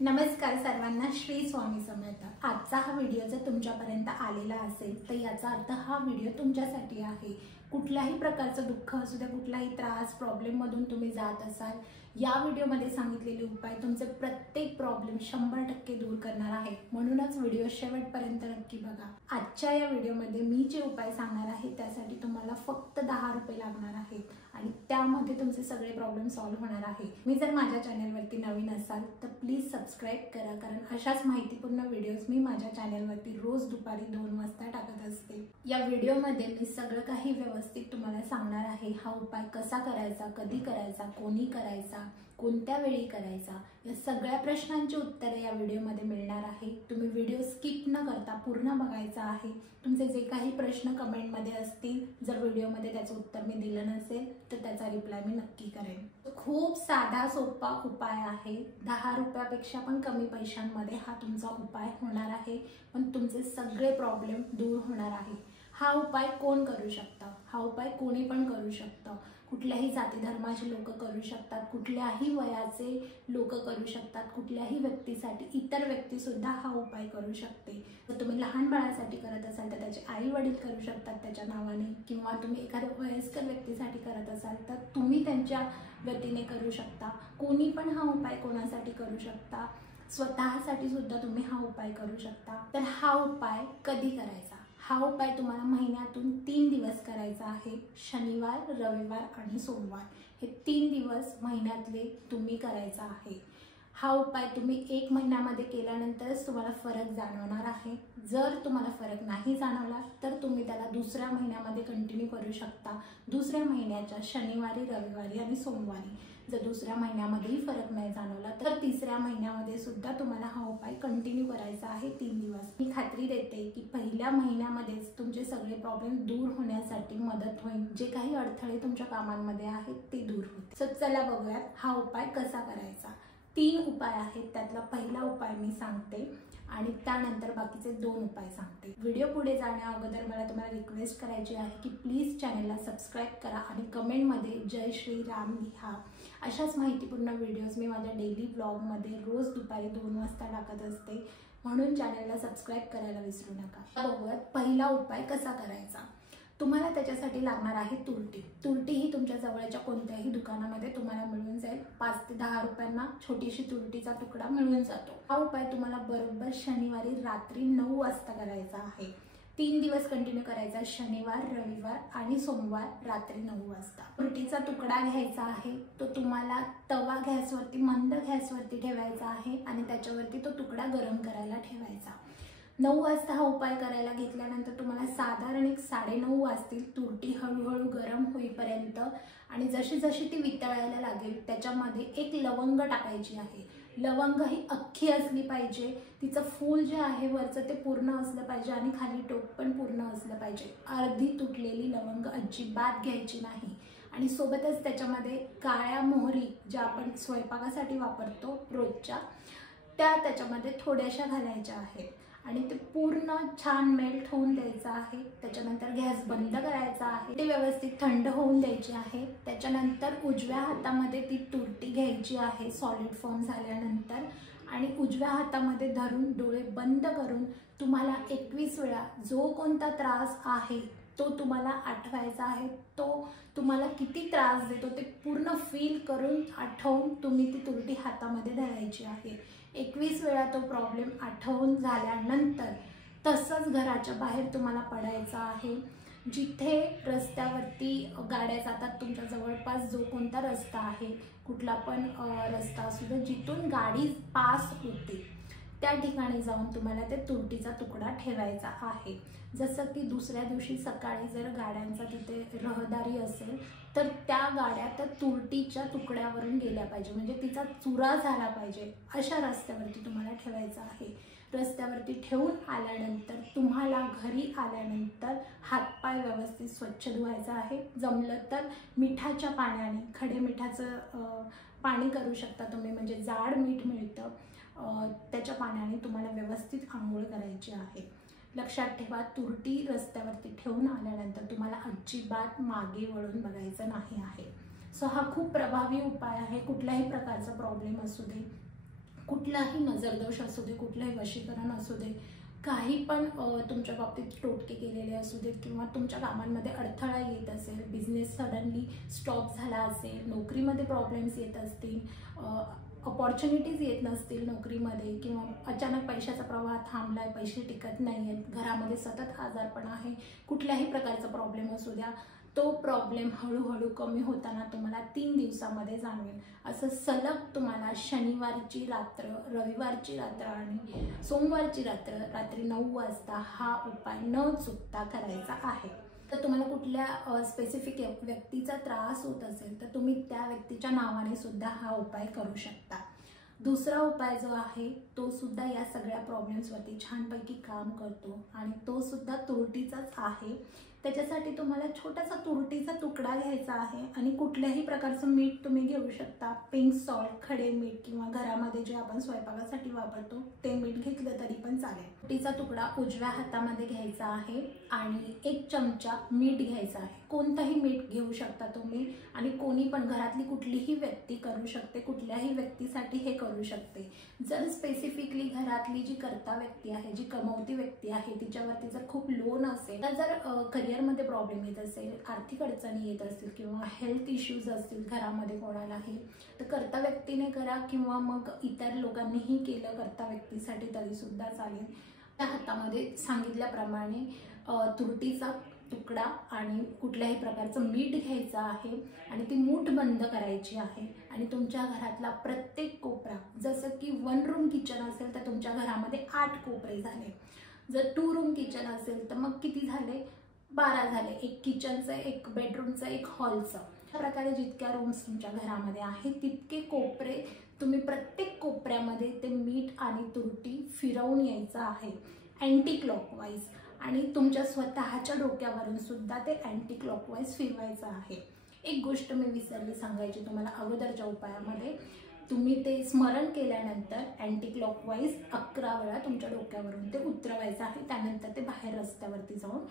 नमस्कार सर्वांना, श्री स्वामी समर्थ। आजचा हा व्हिडिओ जर तुमच्यापर्यंत आलेला असेल तर याचा अर्थ हा व्हिडिओ तुमच्यासाठी आहे। कुठल्याही प्रकारचं दुःख असू द्या, कुठलाही त्रास प्रॉब्लेम मधून तुम्ही जात असाल, या व्हिडिओमध्ये सांगितलेले उपाय तुमचे प्रत्येक प्रॉब्लेम 100% दूर करणार आहे। म्हणूनच व्हिडिओ शेवटपर्यंत नक्की बघा। आजच्या या व्हिडिओमध्ये मी जे उपाय सांगणार आहे त्यासाठी तुम्हाला फक्त 10 रुपये लागणार आहेत आणि त्यामध्ये तुमचे सगळे प्रॉब्लेम सॉल्व्ह होणार आहे। मी जर माझ्या चॅनलवरती नवीन असाल तर प्लीज सबस्क्राइब करा, कारण अशाच माहितीपूर्ण व्हिडिओज मी माझ्या चॅनलवरती रोज दुपारी 2 वाजता टाकत असते। या व्हिडिओमध्ये मी सगळं काही व्यवस्थित तुम्हाला सांगणार आहे। हा उपाय कसा करायचा, कधी करायचा, कोणी करायचा, कोणत्या वेळी करायचा, या सगळ्या प्रश्नांची उत्तरे या व्हिडिओमध्ये मिळणार आहे। तुम्ही व्हिडिओ स्किप न करता पूर्ण बघायचा आहे। तुमचे जे काही प्रश्न कमेंटमध्ये असतील, जर व्हिडिओमध्ये त्याचं उत्तर मी दिलं नसेल तर त्याचा रिप्लाय मी नक्की करेन। खूप साधा सोपा उपाय आहे। 10 रुपयापेक्षा पण कमी पैशांमध्ये हा तुमचा उपाय होणार आहे, पण तुमचे सगळे प्रॉब्लेम दूर होणार आहे। हा उपाय कोण करू शकतं? हा उपाय कोणी पण करू शकतं। कुठल्याही जाती धर्माचे लोक करू शकतात, कुठल्याही वयाचे लोक करू शकतात, कुठल्याही व्यक्तीसाठी इतर व्यक्ती सुद्धा हा उपाय करू शकते। जर तुम्ही लहान बाळासाठी करत असाल तर त्याचे आई वडील करू शकतात त्याच्या नावाने, किंवा तुम्ही एखाद्या वयस्कर व्यक्तीसाठी करत असाल तर तुम्ही त्यांच्या वतीने करू शकता। कोणी पण हा उपाय कोणासाठी करू शकता, स्वतःसाठी सुद्धा तुम्ही हा उपाय करू शकता। तर हा उपाय कधी करायचा? हा उपाय तुम्हाला महिन्यातून 3 दिवस करायचा आहे। शनिवार, रविवार आणि सोमवार हे 3 दिवस महिन्यातले तुम्ही करायचा आहे। हा उपाय तुम्ही 1 महिन्यामध्ये केल्यानंतरच तुम्हाला फरक जाणवणार आहे। जर तुम्हाला फरक नाही जाणवला तर तुम्ही त्याला दुसऱ्या महिन्यामध्ये कंटिन्यू करू शकता। दुसऱ्या महिन्याच्या शनिवारी, रविवारी आणि सोमवारी। जर दुसऱ्या महिन्यामध्येही फरक नाही जाणवला तर तिसऱ्या महिन्यामध्ये सुद्धा तुम्हाला हा उपाय कंटिन्यू करायचा आहे 3 दिवस। मी खात्री देते की पहिल्या महिन्यामध्येच तुमचे सगळे प्रॉब्लेम दूर होण्यासाठी मदत होईल। जे काही अडथळे तुमच्या कामांमध्ये आहेत ते दूर होतील। सो चला बघूयात हा उपाय कसा करायचा। 3 उपाय आहेत, त्यातला पहिला उपाय मी सांगते आणि त्यानंतर बाकीचे 2 उपाय सांगते। व्हिडिओ पुढे जाण्या अगोदर मला तुम्हाला रिक्वेस्ट करायची आहे की प्लीज चॅनलला सबस्क्राइब करा आणि कमेंटमध्ये जय श्री राम लिहा। अशाच माहितीपूर्ण व्हिडिओज मी माझ्या डेली ब्लॉगमध्ये रोज दुपारी 2 वाजता टाकत असते, म्हणून चॅनलला सबस्क्राइब करायला विसरू नका। बघूयात पहिला उपाय कसा करायचा। तुम्हाला त्याच्यासाठी लागणार आहे तुरटी। तुरटी ही तुमच्या जवळच्या कोणत्याही दुकानामध्ये तुम्हाला मिळून जाईल। 5 ते 10 रुपयांना छोटीशी तुरटीचा तुकडा मिळून जातो। हा उपाय तुम्हाला बरोबर शनिवारी रात्री 9 वाजता करायचा आहे। 3 दिवस कंटिन्यू करायचा, शनिवार, रविवार आणि सोमवार रात्री 9 वाजता। तुरटीचा तुकडा घ्यायचा आहे, तो तुम्हाला तवा गॅसवरती, मंद गॅसवरती ठेवायचा आहे आणि त्याच्यावरती तो तुकडा गरम करायला ठेवायचा। 9 वाजता हा उपाय करायला घेतल्यानंतर तुम्हाला साधारण 9:30 वाजतील तुरटी हळूहळू गरम होईपर्यंत, आणि जशी जशी ती वितळायला लागेल त्याच्यामध्ये एक लवंग टाकायची आहे। लवंग ही अख्खी असली पाहिजे, तिचं फूल जे आहे वरचं ते पूर्ण असलं पाहिजे आणि खाली टोक पण पूर्ण असलं पाहिजे। अर्धी तुटलेली लवंग अजिबात घ्यायची नाही। आणि सोबतच त्याच्यामध्ये काळ्या मोहरी ज्या आपण स्वयंपाकासाठी वापरतो रोजच्या, त्या त्याच्यामध्ये थोड्याशा घालायच्या आहेत आणि ते पूर्ण छान मेल्ट होऊन द्यायचं आहे। त्याच्यानंतर गॅस बंद करायचा आहे, ते व्यवस्थित थंड होऊन द्यायची आहे। त्याच्यानंतर उजव्या हातामध्ये ती तुरटी घ्यायची आहे सॉलिड फॉर्म झाल्यानंतर, आणि उजव्या हातामध्ये धरून डोळे बंद करून तुम्हाला 21 वेळा जो कोणता त्रास आहे तो तुम्हाला आठवायचा आहे। तो तुम्हाला किती त्रास देतो ते पूर्ण फील करून आठवून तुम्ही ती तुरटी हातामध्ये धरायची आहे। 21 वेळा तो प्रॉब्लेम आठवून झाल्यानंतर तसंच घराच्या बाहेर तुम्हाला पडायचं आहे। जिथे रस्त्यावरती गाड्या जातात, तुमच्या जवळपास जो कोणता रस्ता आहे, कुठला पण रस्ता असू दे जिथून गाडी पास होते, त्या ठिकाणी जाऊन तुम्हाला ते तुरटीचा तुकडा ठेवायचा आहे। जसं की दुसऱ्या दिवशी सकाळी जर गाड्यांचा तिथे रहदारी असेल तर त्या गाड्या त्या तुरटीच्या तुकड्यावरून गेल्या पाहिजे, म्हणजे तिचा चुरा झाला पाहिजे, अशा रस्त्यावरती तुम्हाला ठेवायचं आहे। रस्त्यावरती ठेवून आल्यानंतर तुम्हाला घरी आल्यानंतर हातपाय व्यवस्थित स्वच्छ धुवायचा आहे। जमलं तर मिठाच्या पाण्याने, खडे मिठाचं पाणी करू शकता तुम्ही, म्हणजे जाड मीठ मिळतं, त्याच्या पाण्याने तुम्हाला व्यवस्थित आंघोळ करायची आहे। लक्षात ठेवा, तुरटी रस्त्यावरती ठेवून आल्यानंतर तुम्हाला अजिबात मागे वळून बघायचं नाही आहे। सो हा खूप प्रभावी उपाय आहे। कुठल्याही प्रकारचा प्रॉब्लेम असू दे, कुठलाही नजरदोष असू दे, कुठलंही वशीकरण असू दे, काही पण तुमच्या बाबतीत टोटके केलेले असू देत किंवा तुमच्या कामांमध्ये अडथळा येत असेल, बिझनेस सडनली स्टॉप झाला असेल, नोकरीमध्ये प्रॉब्लेम्स येत असतील, अपॉर्च्युनिटीज येत नसतील नोकरीमध्ये, किंवा अचानक पैशाचा प्रवाह थांबलाय, पैसे टिकत नाही आहेत, घरामध्ये सतत आजारपण आहे, कुठल्याही प्रकारचा प्रॉब्लेम असू द्या, तो प्रॉब्लेम हळूहळू कमी होताना तुम्हाला 3 दिवसामध्ये जाणवेल. असं सलग तुम्हाला शनिवारची रात्र, रविवारची रात्र आणि सोमवारची रात्री 9 वाजता हा उपाय न चुकता करायचा आहे. तर तुम्हाला कुठल्या स्पेसिफिक व्यक्तीचा त्रास होत असेल तर तुम्ही त्या व्यक्तीच्या नावाने सुद्धा हा उपाय करू शकता. दुसरा उपाय जो आहे तो सुद्धा या सगळ्या प्रॉब्लेम्सवरती छानपैकी काम करतो आणि तो सुद्धा तुरटीचाच आहे. त्याच्यासाठी तुम्हाला छोटासा तुरटीचा तुकडा घ्यायचा आहे आणि कुठल्याही प्रकारचं मीठ तुम्ही घेऊ शकता. पिंक सॉल्ट, खडे मीठ किंवा घरामध्ये जे आपण स्वयंपाकासाठी वापरतो ते मीठ घेतलं तरी पण चालेल. तुरटीचा तुकडा उजव्या हातामध्ये घ्यायचा आहे आणि 1 चमचा मीठ घ्यायचा आहे. कोणतंही मीठ घेऊ शकता तुम्ही आणि कोणी पण, घरातली कुठलीही व्यक्ती करू शकते, कुठल्याही व्यक्तीसाठी हे करू शकते. जर स्पेसिफिकली घरातली जी कर्ता व्यक्ती आहे, जी कमवती व्यक्ती आहे, तिच्यावरती जर खूप लोन असेल, तर जर करिअरमध्ये प्रॉब्लेम येत असेल, आर्थिक अडचणी येत असतील किंवा हेल्थ इश्यूज असतील घरामध्ये कोणालाही, तर कर्ता व्यक्तीने करा किंवा मग इतर लोकांनीही केलं कर्ता व्यक्तीसाठी तरी सुद्धा चालेल. त्या हातामध्ये सांगितल्याप्रमाणे तुरटीचा तुकडा आणि कुठल्याही प्रकारचं मीठ घ्यायचं आहे आणि ती मूठ बंद करायची आहे आणि तुमच्या घरातला प्रत्येक कोपरा, जसं की 1 रूम किचन असेल तर तुमच्या घरामध्ये 8 कोपरे झाले, जर 2 रूम किचन असेल तर मग किती झाले, 12 झाले. 1 किचनचं, 1 बेडरूमचं, 1 हॉलचं. अशा प्रकारे जितक्या रूम्स तुमच्या घरामध्ये आहेत तितके कोपरे तुम्ही प्रत्येक कोपऱ्यामध्ये ते मीठ आणि तुरटी फिरवून यायचं आहे अँटी क्लॉकवाईज आणि तुमच्या स्वतःच्या डोक्यावरून सुद्धा ते अँटी क्लॉकवाईज फिरवायचं आहे. एक गोष्ट मी विसरली सांगायची तुम्हाला अगोदरच्या उपायामध्ये, तुम्ही ते स्मरण केल्यानंतर अँटी क्लॉकवाईज 11 वेळा तुमच्या डोक्यावरून ते उतरवायचं आहे. त्यानंतर ते बाहेर रस्त्यावरती जाऊन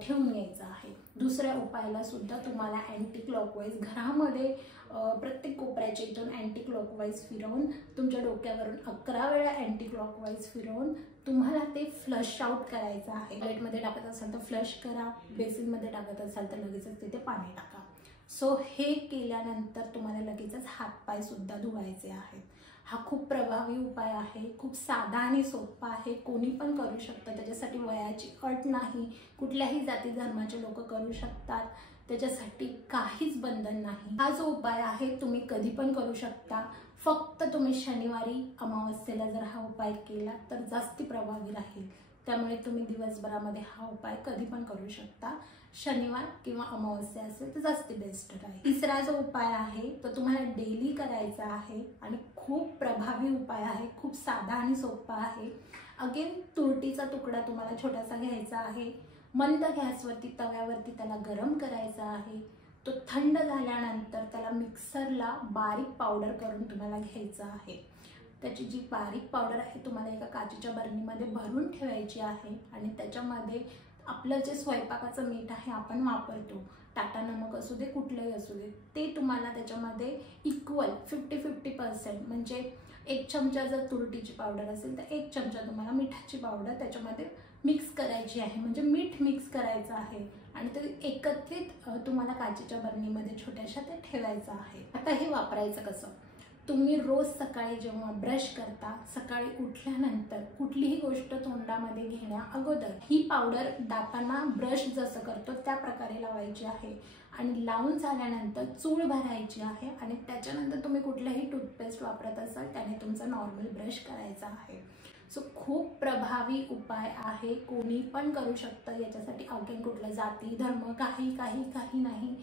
ठेवून यायचं आहे. दुसऱ्या उपायाला सुद्धा तुम्हाला अँटी क्लॉकवाईज घरामध्ये प्रत्येक कोपऱ्याच्या इथून अँटी क्लॉकवाईज फिरवून तुमच्या डोक्यावरून 11 वेळा अँटी क्लॉकवाईज फिरवून तुम्हाला ते फ्लश आउट करायचं आहे. प्लेटमध्ये टाकत असाल तर फ्लश करा, बेसिनमध्ये टाकत असाल तर लगेचच तिथे पाणी टाका. सो हे केल्यानंतर तुम्हाला लगेचच हातपाय सुद्धा धुवायचे आहेत. हा खूप प्रभावी उपाय आहे, खूप साधा आणि सोपा आहे, कोणी पण करू शकतं. त्याच्यासाठी वयाची अट नाही, कुठल्याही जाती धर्माचे लोक करू शकतात, त्याच्यासाठी काहीच बंधन नाही. हा जो उपाय आहे तुम्ही कधी पण करू शकता. फक्त तुम्ही शनिवारी अमावस्येला जर हा उपाय केला तर जास्ती प्रभावी राहील. त्यामुळे तुम्ही दिवसभरामध्ये हा उपाय कधी पण करू शकता. शनिवार किंवा अमावस्या असेल तर जास्ती बेस्ट राहील. तिसरा जो उपाय आहे तो तुम्हाला डेली करायचा आहे आणि खूप प्रभावी उपाय आहे, खूप साधा आणि सोपा आहे. अगेन तुरटीचा तुकडा तुम्हाला छोटासा घ्यायचा आहे, मंद गॅसवरती तव्यावरती त्याला गरम करायचा आहे. तो थंड झाल्यानंतर त्याला मिक्सरला बारीक पावडर करून तुम्हाला घ्यायचं आहे. त्याची जी बारीक पावडर आहे तुम्हाला एका काचेच्या बरणीमध्ये भरून ठेवायची आहे आणि त्याच्यामध्ये आपलं जे स्वयंपाकाचं मीठ आहे आपण वापरतो, टाटा नमक असू दे, कुठलंही असू दे, ते तुम्हाला त्याच्यामध्ये इक्वल 50-50% म्हणजे 1 चमचा जर तुरटीची पावडर असेल तर 1 चमचा तुम्हाला मिठाची पावडर त्याच्यामध्ये मिक्स करायची आहे. म्हणजे मीठ मिक्स करायचं आहे आणि ते एकत्रित तुम्हाला काचेच्या बरणीमध्ये छोट्याशा ते ठेवायचं आहे. आता हे वापरायचं कसं, तुम्ही रोज सकाळी जेव्हा ब्रश करता, सकाळी उठल्यानंतर कुठलीही गोष्ट तोंडामध्ये घेण्या अगोदर ही पावडर दातांना ब्रश जसं करतो त्या प्रकारे लावायची आहे आणि लावून झाल्यानंतर चूळ भरायची आहे आणि त्याच्यानंतर तुम्ही कुठलाही टूथपेस्ट वापरत असाल त्याने तुमचा नॉर्मल ब्रश करायचा आहे. सो खूप प्रभावी उपाय आहे, कोणी पण करू शकतं. याच्यासाठी अगेन कुठलं जाती धर्म काही नाही.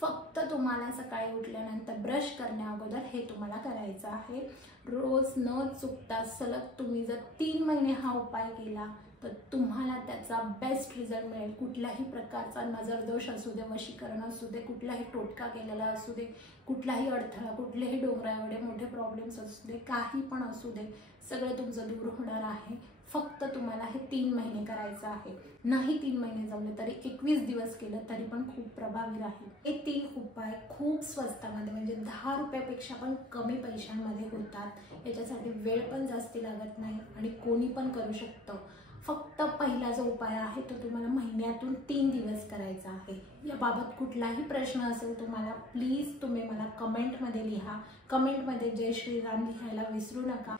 फक्त तुम्हाला सकाळी उठल्यानंतर ब्रश करण्या अगोदर हे तुम्हाला करायचं आहे. रोज न चुकता सलग तुम्ही जर 3 महिने हा उपाय केला तर तुम्हाला त्याचा बेस्ट रिझल्ट मिळेल. कुठल्याही प्रकारचा नजरदोष असू दे, वशीकरण असू दे, कुठलाही टोटका केलेला असू दे, कुठलाही अडथळा, कुठलेही डोंगरा एवढे मोठे प्रॉब्लेम्स असू दे, काही पण असू दे, सगळं तुमचं दूर होणार आहे. फक्त तुम्हाला हे 3 महिने करायचं आहे. नाही 3 महिने जमले तरी 21 दिवस केलं तरी पण खूप प्रभावी राहील. हे 3 उपाय खूप स्वस्तामध्ये म्हणजे 10 रुपयापेक्षा पण कमी पैशांमध्ये होतात. याच्यासाठी वेळ पण जास्ती लागत नाही आणि कोणी पण करू शकतं. फक्त पहिला जो उपाय आहे तो तुम्हाला महिन्यातून 3 दिवस करायचा आहे. याबाबत कुठलाही प्रश्न असेल तुम्हाला, प्लीज तुम्ही मला कमेंटमध्ये लिहा. कमेंटमध्ये जय श्रीराम लिहायला विसरू नका.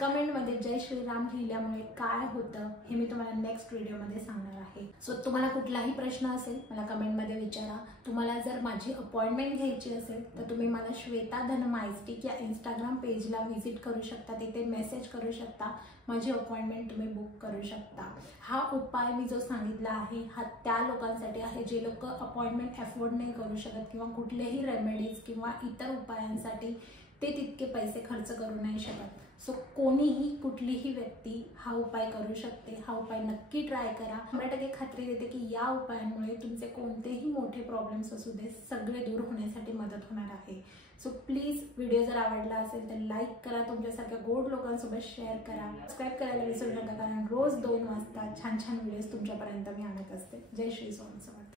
कमेंटमध्ये जय श्रीराम लिहिल्यामुळे काय होतं हे मी तुम्हाला नेक्स्ट व्हिडिओमध्ये सांगणार आहे. सो तुम्हाला कुठलाही प्रश्न असेल मला कमेंटमध्ये विचारा. तुम्हाला जर माझी अपॉइंटमेंट घ्यायची असेल तर तुम्ही मला श्वेता धनमायस्टिक या इंस्टाग्राम पेजला व्हिजिट करू शकता. तिथे मेसेज करू शकता. माझी अपॉइंटमेंट तुम्ही बुक करू शकता. हा उपाय मी जो सांगितला आहे हा त्या लोकांसाठी आहे जे लोक अपॉइंटमेंट अफोर्ड नाही करू शकत किंवा कुठलेही रेमेडीज किंवा इतर उपायांसाठी ते तितके पैसे खर्च करू नाही शकत. सो कोणीही कुठलीही व्यक्ती हा उपाय करू शकते. हा उपाय नक्की ट्राय करा. 100% खात्री देते की या उपायांमुळे तुमचे कोणतेही मोठे प्रॉब्लेम्स असू दे सगळे दूर होण्यासाठी मदत होणार आहे. सो प्लीज व्हिडिओ जर आवडला असेल तर लाईक करा, तुमच्यासारख्या गोड लोकांसोबत शेअर करा, सबस्क्राईब करायला विसरू नका कारण रोज 2 वाजता छान छान व्हिडिओज तुमच्यापर्यंत मी आणत असते. जय श्री स्वामी समर्थ.